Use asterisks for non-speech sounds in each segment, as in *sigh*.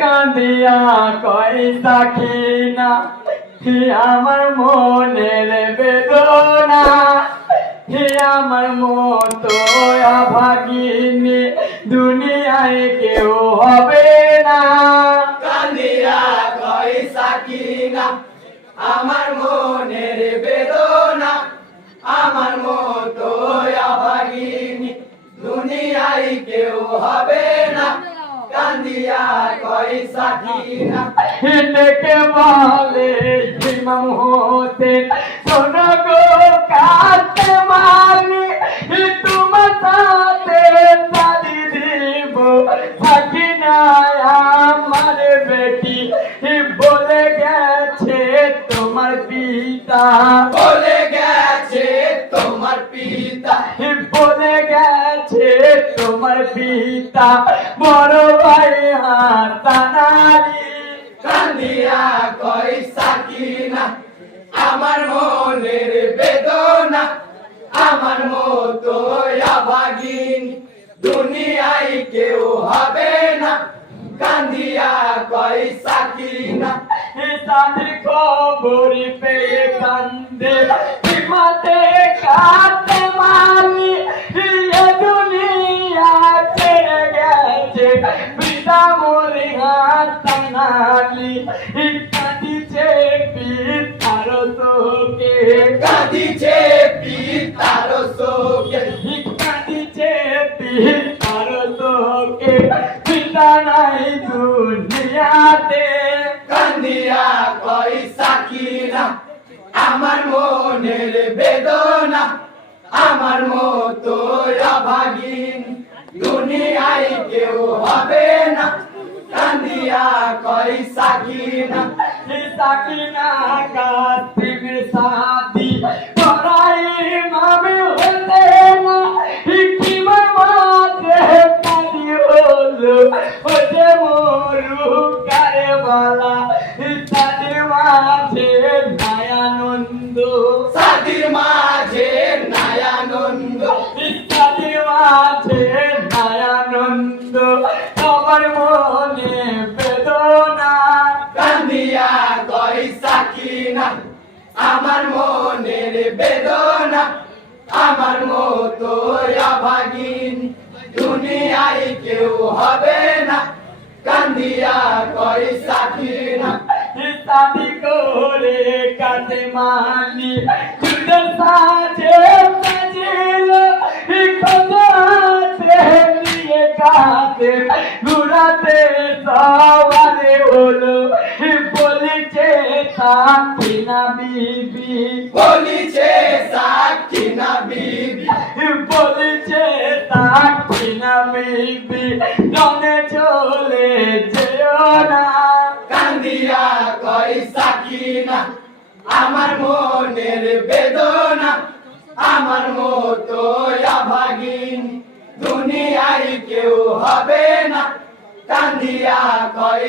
কাঁদিয়া কয় সাকিনা হি আমার মনের বেদনা, হি আমার মতো অভাগিনী, দুনিয়ায় কেউ হবে না। কান্দিয়া কয় সাকিনা আমার মনের বেদনা, আমার মতো অভাগিনী, দুনিয়ায় কেউ হবে না। কান্দিয়া কয় সাকিনা ডেকে বলে ইমাম তোমার সাথে শাদি দিব। থাকি না আমার বেটি বলে গেছে তোমার পিতা। পিতা বড় ভাই হাতানালি কান্দিয়া কয় সাকিনা আমার মনের বেদনা আমার মতো অভাগিন দুনিয়ায় কেউ হবে না কান্দিয়া কয় সাকিনা তাদের খবর পেয়ে কান্দে সীমাতে কাটে মালি। দুনিয়া পিতা মরে হাতানালি কাঁদিছে পিতার তোকে কাঁদিছে পিতার শোকে। কাঁদিছে পিতার তোকে পিতা নাই দুনিয়াতে। কান্দিয়া কয় সাকিনা আমার মনের বেদনা আমার মতো কেউ হবে না। কান্দিয়া কয় সাকিনা। সাকিনা কাতিমের বেদনা, আমার মতো অভাগিন দুনিয়ায় কেউ হবে না, কান্দিয়া কয় সাকিনা। শাদি করে কাটে মানি খুদ সাজে সাজিল কদাতে নিয়ে কাটে ঘুরাতে সবারে হলো সাকিনা বিবি। বলিছে সাকিনা বিবি। বলিছে সাকিনা বিবি। জনে চলে যেও না। কান্দিয়া কয় সাকিনা আমার মনের বেদনা আমার মতো অভাগিন। দুনিয়ায় কেউ হবে না। কান্দিয়া কয়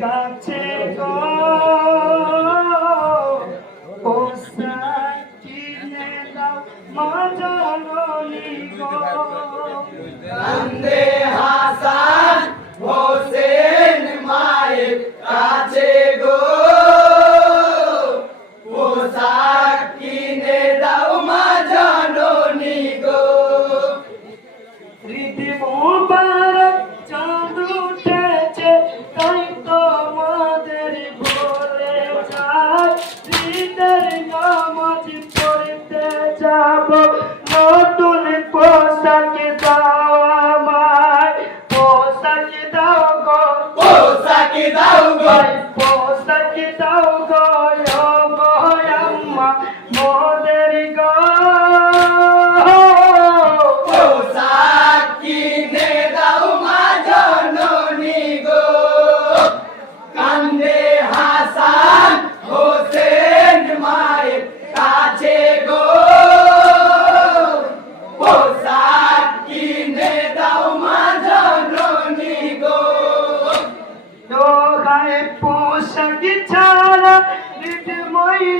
কাছে গো ও সাকিনে দাও মা জননী গো। কান্দে হাসান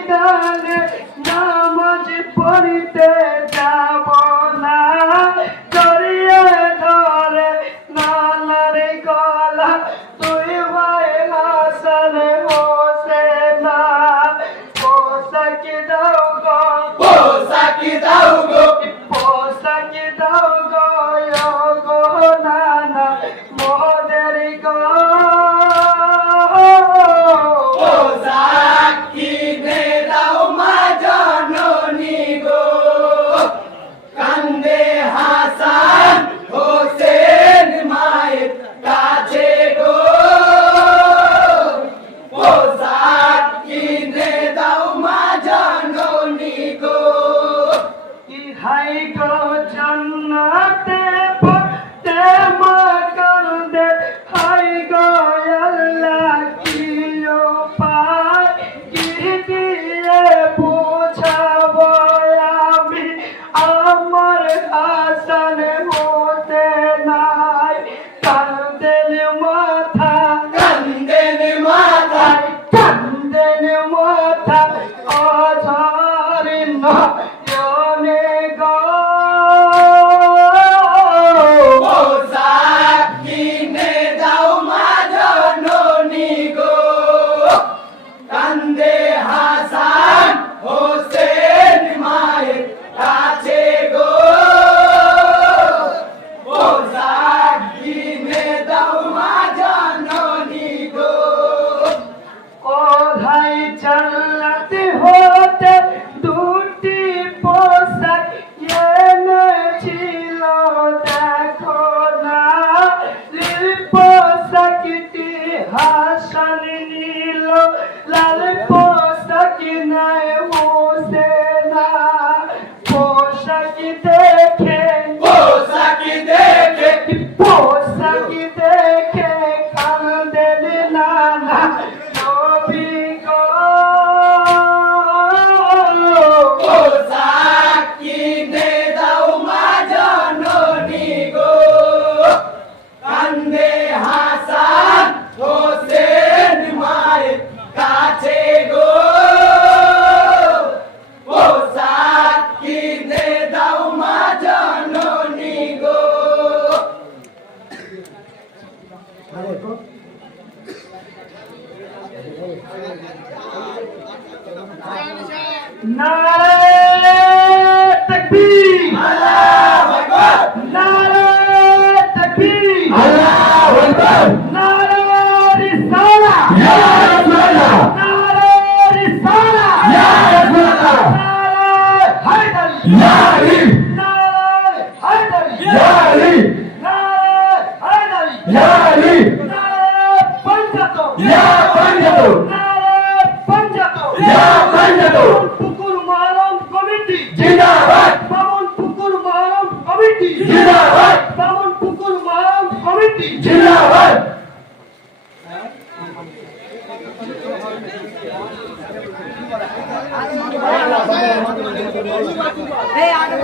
Dad. not *laughs* No! জিন্দাবাদ। এই আগে